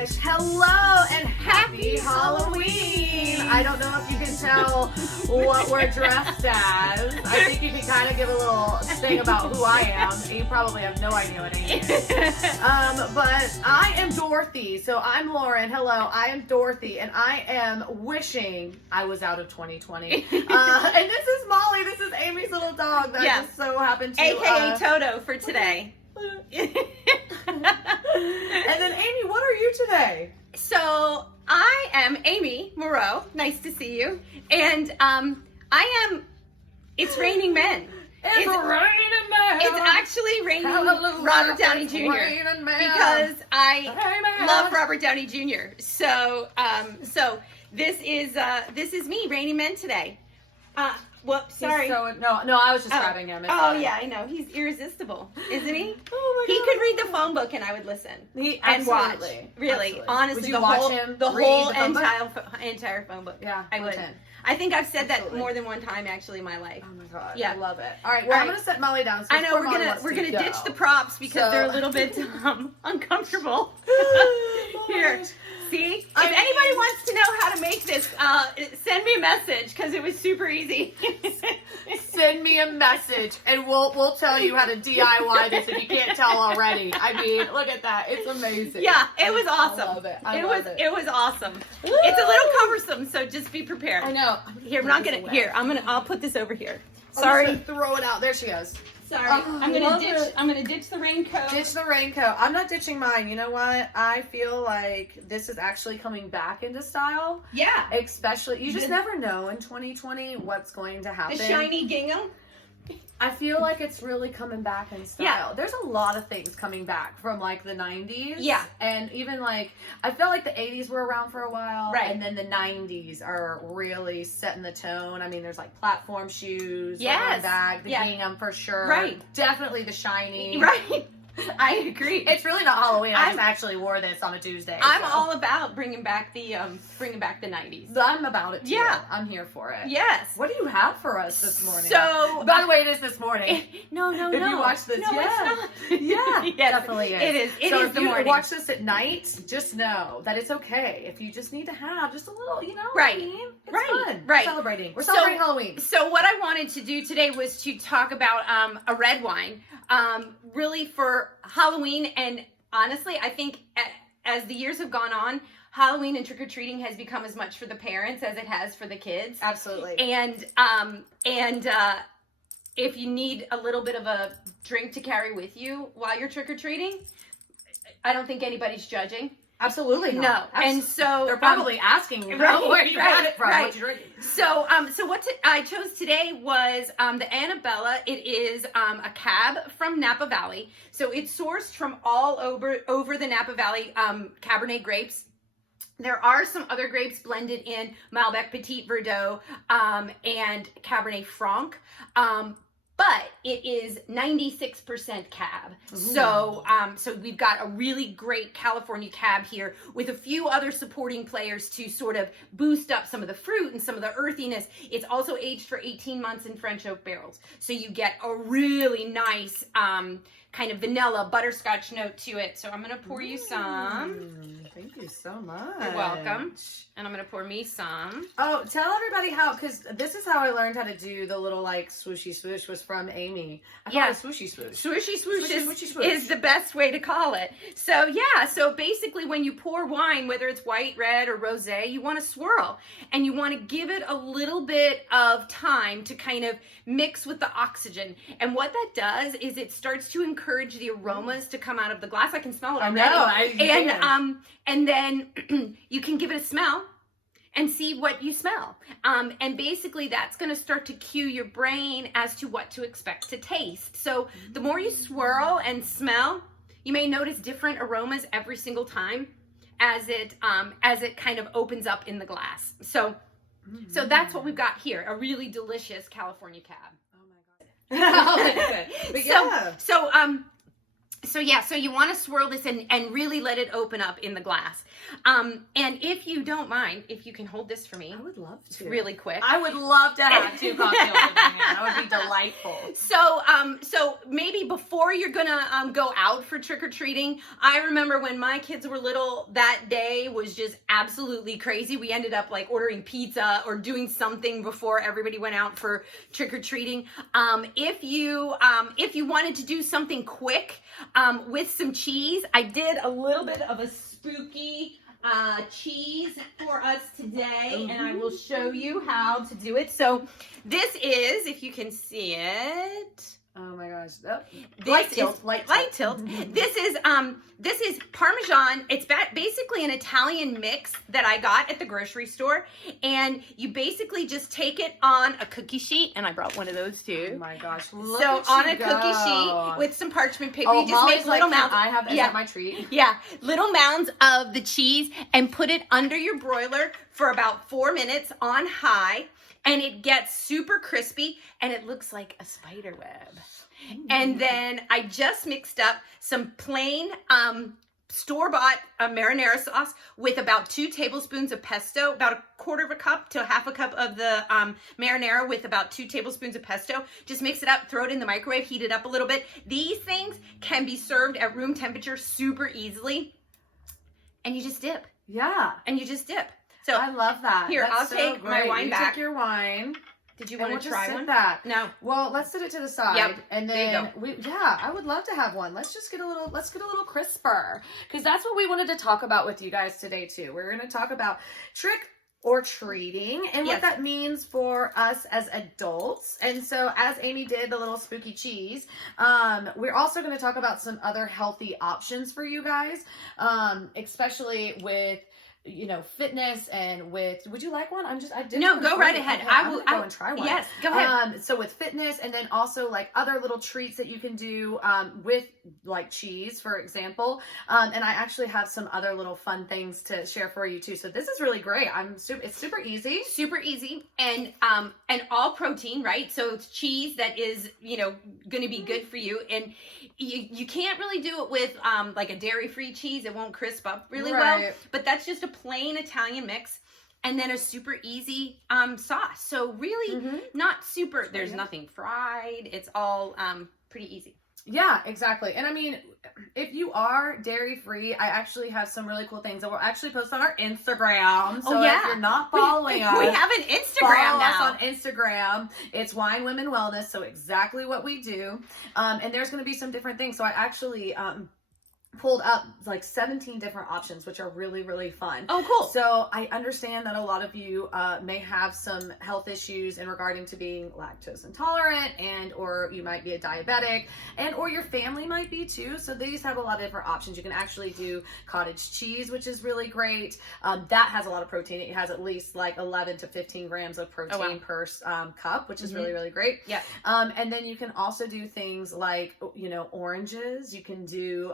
gosh. Hello and happy Halloween. I don't know if you can tell what we're dressed as. I think you can kind of give a little thing about who I am. You probably have no idea what I am. But I am Dorothy. So I'm Lauren. Hello, I am Dorothy, and I am wishing I was out of 2020. And this is Molly. This is Amy's little dog that just so happened to... AKA Toto for today. And then Amy, what are you today? So I am Amy Moreau. Nice to see you. And I am. It's raining men. It's raining men. It's actually raining Hallelujah. Robert Downey Jr. Raining men. Because I Amen. love Robert Downey Jr. So this is me, Raining Men today. Whoops, sorry. No, I was just grabbing him. It's Oh fine. yeah, I know. He's irresistible, isn't he? Oh my He God. could read the phone book and I would listen. And watch. Really, honestly, Would you the watch whole, him the read whole the phone book? entire phone book. Yeah, I would. 110. I think I've said Absolutely. that more than one time actually in my life. Oh my God. Yeah. I love it. All right, well, I'm Right. gonna set Molly down. So I know before Molly wants we're to gonna go. ditch the props because So- they're a little bit uncomfortable. Oh my Here, gosh. see, if I mean- anybody wants to know how to make this, send me a message because it was super easy. Send me a message and we'll tell you how to DIY this if you can't tell already. I mean, look at that. It's amazing. Yeah, it was awesome. I love it. I It love was it. awesome. It's a little cumbersome, so just be prepared. I know. Here, I'm not gonna. Here, I'll put this over here. I'm Sorry, just gonna throw it out. There she goes. sorry. Oh, I'm I gonna love ditch. it. I'm gonna ditch the raincoat. Ditch the raincoat. I'm not ditching mine. You know what? I feel like this is actually coming back into style. Yeah, Especially, you just never know in 2020 what's going to happen. the shiny gingham. I feel like it's really coming back in style. Yeah. There's a lot of things coming back from like the 90s. Yeah. And even like, I feel like the 80s were around for a while. Right. And then the 90s are really setting the tone. I mean, there's like platform shoes. Yes. Coming back. The Yeah. gingham for sure. Right. Definitely the shiny. Right. I agree. It's really not Halloween. I I'm- just actually wore this on a Tuesday. I'm so. all about bringing back the 90s. I'm about it too. Yeah. I'm here for it. Yes. What do you have for us this morning? So, by the way, it is this morning. no. If you watch this, no, yeah. it's not. Yeah, Yes, definitely is. It is. It so is if the you morning. watch this at night, just know that it's okay. If you just need to have just a little, you know, Right. what I mean? It's Right. fun. Right. We're celebrating. We're So- celebrating Halloween. So what I wanted to do today was to talk about a red wine, really for Halloween. And honestly, I think as the years have gone on, Halloween and trick-or-treating has become as much for the parents as it has for the kids. Absolutely. And if you need a little bit of a drink to carry with you while you're trick-or-treating, I don't think anybody's judging. Absolutely No. not. And so They're probably asking you right, where you right, had it from, right. what you drinking. So what I chose today was the Annabella. It is a cab from Napa Valley. So it's sourced from all over the Napa Valley Cabernet grapes. There are some other grapes blended in, Malbec Petit Verdot and Cabernet Franc. But it is 96% cab. So we've got a really great California cab here with a few other supporting players to sort of boost up some of the fruit and some of the earthiness. It's also aged for 18 months in French oak barrels. So you get a really nice kind of vanilla butterscotch note to it. So I'm going to pour you some. Thank you so much. You're welcome. And I'm going to pour me some. Oh, tell everybody how, because this is how I learned how to do the little like swooshy swoosh was from Amy. I call Yeah. it a swooshy swoosh. Swooshy swoosh Swooshy swoosh. is the best way to call it. So yeah, so basically when you pour wine, whether it's white, red, or rosé, you want to swirl. And you want to give it a little bit of time to kind of mix with the oxygen. And what that does is it starts to encourage the aromas to come out of the glass. I can smell it already. And then you can give it a smell and see what you smell. And basically that's going to start to cue your brain as to what to expect to taste. So the more you swirl and smell, you may notice different aromas every single time as it kind of opens up in the glass. So that's what we've got here, a really delicious California cab. Oh my God. But yeah. So you want to swirl this and really let it open up in the glass. And if you don't mind, if you can hold this for me. I would love to. Really quick. I would love to have 2 cocktails in my hand. That would be delightful. So maybe before you're gonna go out for trick-or-treating, I remember when my kids were little, that day was just absolutely crazy. We ended up like ordering pizza or doing something before everybody went out for trick-or-treating. If you wanted to do something quick with some cheese, I did a little bit of a spooky cheese for us today, and I will show you how to do it. So this is, if you can see it. Oh my gosh. Light tilt. This is Parmesan. It's basically an Italian mix that I got at the grocery store. And you basically just take it on a cookie sheet. And I brought one of those too. Oh my gosh. So on a cookie sheet with some parchment paper, Oh, you just make little mounds. I have my treat. Yeah, little mounds of the cheese and put it under your broiler for about 4 minutes on high. And it gets super crispy and it looks like a spider web. And then I just mixed up some plain store-bought marinara sauce with about 2 tablespoons of pesto, about a quarter of a cup to half a cup of the marinara with about 2 tablespoons of pesto. Just mix it up, throw it in the microwave, heat it up a little bit. These things can be served at room temperature super easily. And you just dip. Yeah. So I love that. Here, That's I'll so take my great. wine You back. Take your wine. Did you And want to we'll try just one? sit that. No. Well, let's sit it to the side. Yep. And There then you I would love to have one. Let's get a little crisper. Because that's what we wanted to talk about with you guys today too. We're going to talk about trick or treating and what that means for us as adults. And so as Amy did the little spooky cheese, we're also going to talk about some other healthy options for you guys, especially with fitness and with, would you like one? No, go right ahead. I will go and try one. Yes, go ahead. So with fitness and then also like other little treats that you can do with like cheese, for example. And I actually have some other little fun things to share for you too. So this is really great. It's super easy. Super easy and all protein, right? So it's cheese that is, going to be good for you. And you can't really do it with like a dairy-free cheese. It won't crisp up really well. But that's just a plain Italian mix. And then a super easy sauce. So really not super, there's nothing fried. It's all pretty easy. Yeah, exactly. And I mean, if you are dairy free, I actually have some really cool things that we'll actually post on our Instagram. So if you're not following us, we have an Instagram now. Follow us on Instagram. It's Wine Women Wellness. So exactly what we do. And there's going to be some different things. So I actually pulled up like 17 different options, which are really, really fun. Oh, cool. So I understand that a lot of you may have some health issues in regarding to being lactose intolerant or you might be a diabetic or your family might be too. So these have a lot of different options. You can actually do cottage cheese, which is really great. That has a lot of protein. It has at least like 11 to 15 grams of protein per cup, which is really, really great. Yeah. And then you can also do things like, oranges. You can do,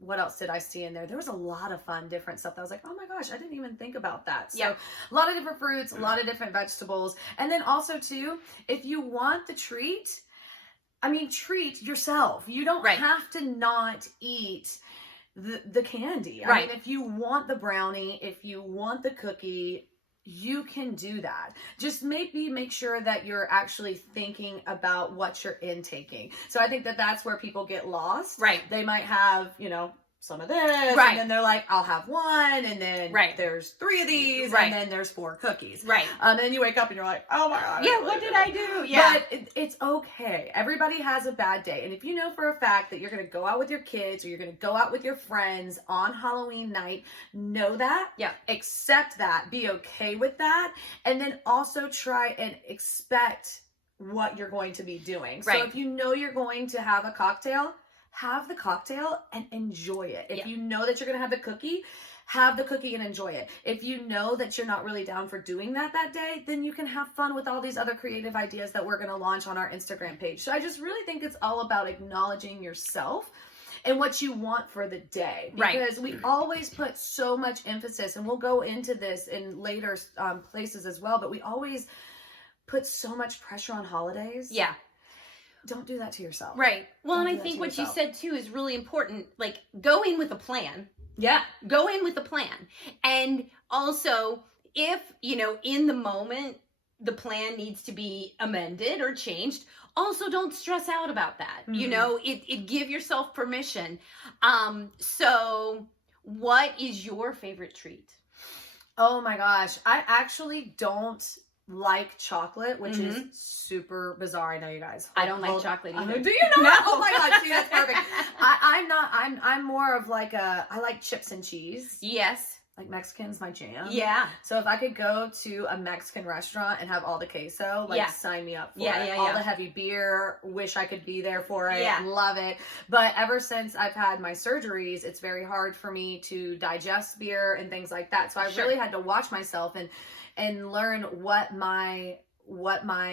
what else did I see in there? There was a lot of fun, different stuff that I was like, oh my gosh, I didn't even think about that. So a lot of different fruits, a lot of different vegetables. And then also too, if you want the treat, treat yourself. You don't have to not eat the candy. I mean, if you want the brownie, if you want the cookie, you can do that. Just maybe make sure that you're actually thinking about what you're intaking. So I think that that's where people get lost. Right. They might have, some of this, and then they're like, I'll have one, and then there's 3 of these, and then there's 4 cookies. Right. And then you wake up and you're like, oh my God. Yeah, what did I do? Yeah. But it's okay. Everybody has a bad day. And if you know for a fact that you're going to go out with your kids or you're going to go out with your friends on Halloween night, know that. Yeah. Accept that. Be okay with that. And then also try and expect what you're going to be doing. So if you know you're going to have a cocktail, have the cocktail and enjoy it. If you know that you're going to have the cookie and enjoy it. If you know that you're not really down for doing that day, then you can have fun with all these other creative ideas that we're going to launch on our Instagram page. So I just really think it's all about acknowledging yourself and what you want for the day. Because we always put so much emphasis, and we'll go into this in later places as well, but we always put so much pressure on holidays. Yeah. don't do that to yourself. Right. Well, Don't and do I that think to what you yourself. said too is really important. Like, go in with a plan. Yeah. Go in with a plan. And also, if, you know, in the moment, the plan needs to be amended or changed, also don't stress out about that. You Mhm. know, it give yourself permission. So what is your favorite treat? Oh my gosh. I actually don't like chocolate, which is super bizarre. I know, you guys. I don't like chocolate either. Do you not? No. Oh my god, see, that's perfect. I'm more of like I like chips and cheese. Yes. Like Mexican's my jam. Yeah. So if I could go to a Mexican restaurant and have all the queso, like, Yeah. sign me up for Yeah, it. yeah, All yeah. the heavy beer, wish I could be there for it. Yeah. Love it. But ever since I've had my surgeries, it's very hard for me to digest beer and things like that. So I Sure. really had to watch myself and learn what my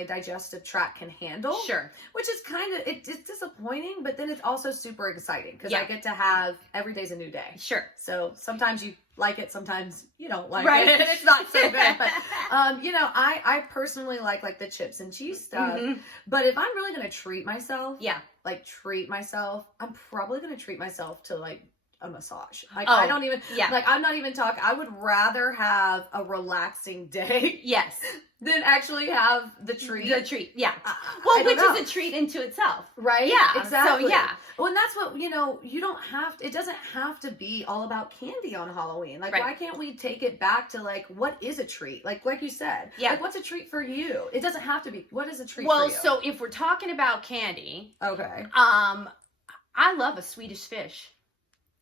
digestive tract can handle. Sure. Which is kind of, it's disappointing, but then it's also super exciting because Yeah. I get to have, every day's a new day. Sure. So sometimes you like it, sometimes you don't like Right. it. It's not so good. But you know, I personally like the chips and cheese stuff. Mhm. But if I'm really gonna treat myself, Yeah. I'm probably gonna treat myself to like a massage. Like, Oh, I don't even yeah. like, I'm not even talking. I would rather have a relaxing day Yes. than actually have the treat. The treat. Yeah. I Well, don't which know. is a treat into itself. Right? Yeah. Exactly. So, yeah. Well, and that's what, you know, you don't have to, it doesn't have to be all about candy on Halloween. Like, Right. why can't we take it back to like, what is a treat? Like you said. Yeah. Like, what's a treat for you? It doesn't have to be. What is a treat Well, for you? so if we're talking about candy, Okay. I love a Swedish fish.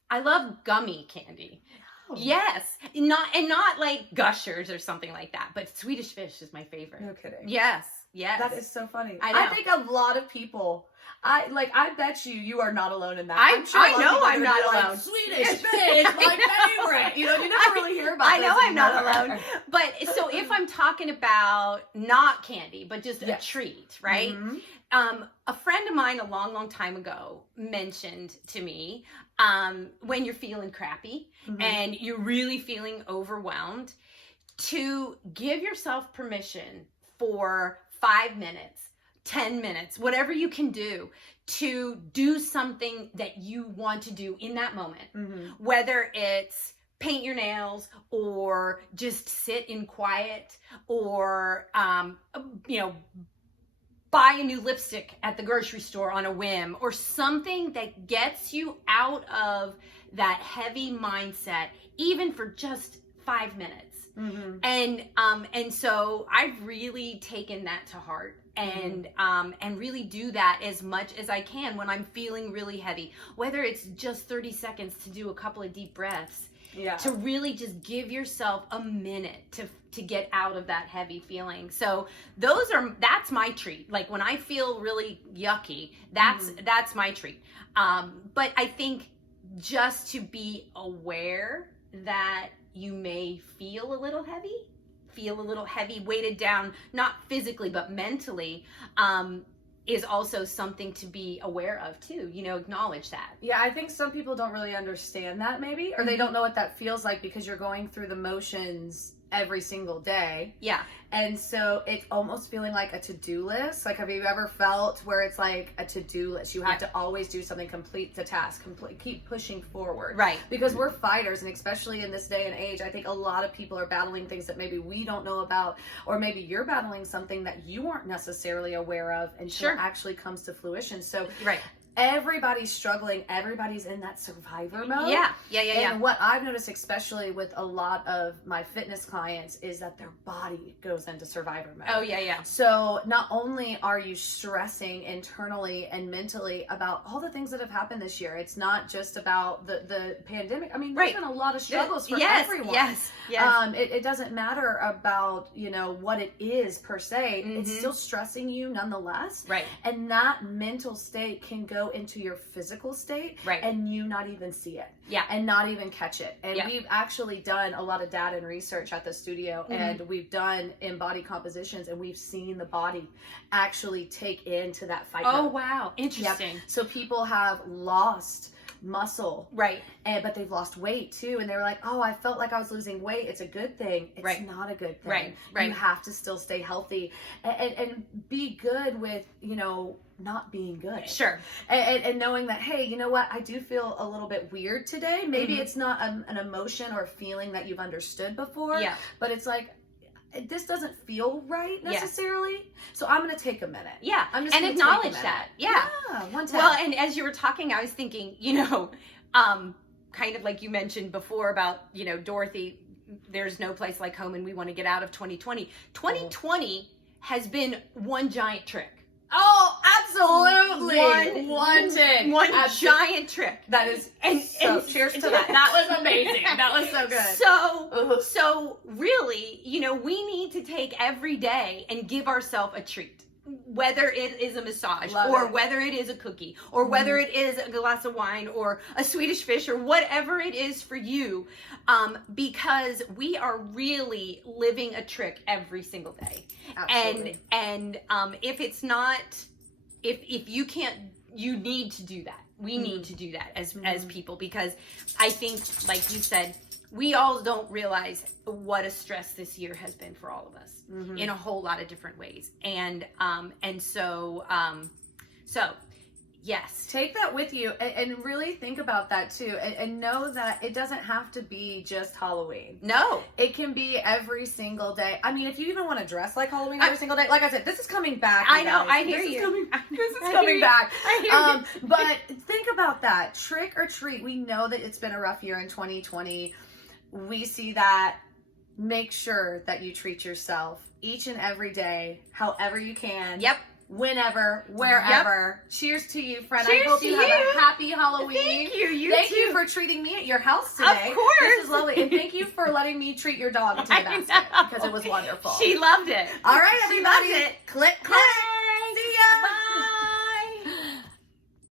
I love gummy candy. Oh, Yes. Not like Gushers or something like that, but Swedish fish is my favorite. No kidding. Yes. Yes. That is so funny. I know. think a lot of people, I bet you are not alone in that. I a lot of know people are I'm gonna not be like, alone. Swedish fish, my favorite. You know, you never really hear about I know those I'm not anymore. alone. But so if I'm talking about not candy, but just Yes. a treat, right? Mhm. A friend of mine a long, long time ago mentioned to me, when you're feeling crappy Mhm. and you're really feeling overwhelmed, to give yourself permission for 5 minutes, 10 minutes, whatever you can do to do something that you want to do in that moment. Mhm. Whether it's paint your nails or just sit in quiet or, you know, buy a new lipstick at the grocery store on a whim or something that gets you out of that heavy mindset, even for just 5 minutes. Mhm. And so I've really taken that to heart and really do that as much as I can when I'm feeling really heavy, whether it's just 30 seconds to do a couple of deep breaths, Yeah. to really just give yourself a minute to get out of that heavy feeling. So that's my treat. Like when I feel really yucky, that's my treat. But I think just to be aware that you may feel a little heavy, weighted down, not physically, but mentally, is also something to be aware of too. You know, acknowledge that. Yeah, I think some people don't really understand that maybe, or they don't know what that feels like because you're going through the motions every single day. Yeah. And so it's almost feeling like a to-do list. Like, have you ever felt where it's like a to-do list? You have to always do something, complete the task, keep pushing forward. Right. Because we're fighters, and especially in this day and age, I think a lot of people are battling things that maybe we don't know about, or maybe you're battling something that you weren't necessarily aware of until it actually comes to fruition. So Right. everybody's struggling. Everybody's in that survivor mode. Yeah. And what I've noticed, especially with a lot of my fitness clients, is that their body goes into survivor mode. Oh, yeah. So not only are you stressing internally and mentally about all the things that have happened this year, it's not just about the pandemic. I mean, there's been a lot of struggles for everyone. Yes. It doesn't matter about, you know, what it is per se. It's still stressing you nonetheless. Right. And that mental state can go into your physical state, Right. and you not even see it, Yeah. and not even catch it. And Yeah. we've actually done a lot of data and research at the studio, and we've done embodied compositions, and we've seen the body actually take into that fight Oh, mode. wow. Interesting. So people have lost muscle, Right. but they've lost weight too, and they were like, oh, I felt like I was losing weight. It's a good thing. It's Right. not a good thing. Right. Right. You have to still stay healthy and be good with, not being good. Sure. And knowing that, hey, you know what? I do feel a little bit weird today. Maybe Mhm. it's not an emotion or feeling that you've understood before. Yeah. But it's like, this doesn't feel right Yes. necessarily. So I'm going to take a minute. Yeah. I'm just And gonna take a acknowledge minute. that. Yeah. One time. Well, and as you were talking, I was thinking, kind of like you mentioned before about, Dorothy, there's no place like home and we want to get out of 2020. 2020 has been one giant trick. Oh, absolutely. One thing. One Absolutely. giant trick. That is And cheers to that. That was amazing. That was so good. So really, we need to take every day and give ourselves a treat. Whether it is a massage Love or it. whether it is a cookie or whether it is a glass of wine or a Swedish fish or whatever it is for you, because we are really living a trick every single day. Absolutely. And if it's not, if you can't, you need to do that. We need to do that as people, because I think, like you said, we all don't realize what a stress this year has been for all of us in a whole lot of different ways. And so yes. Take that with you and really think about that too. And know that it doesn't have to be just Halloween. No. It can be every single day. I mean, if you even want to dress like Halloween every single day, like I said, this is coming back. I you know, guys. I hear This is you. This is I hear coming you. back. I hear you. But think about that. Trick or treat. We know that it's been a rough year in 2020. We see that. Make sure that you treat yourself each and every day, however you can. Yep. Whenever, wherever. Cheers to you, friend. Cheers I hope to you have you. a happy Halloween. Thank you. Thank too. you for treating me at your house today. Of course. This is lovely. And thank you for letting me treat your dog to the I basket know. because it was wonderful. She loved it. All right, She everybody. loved it. Click, click.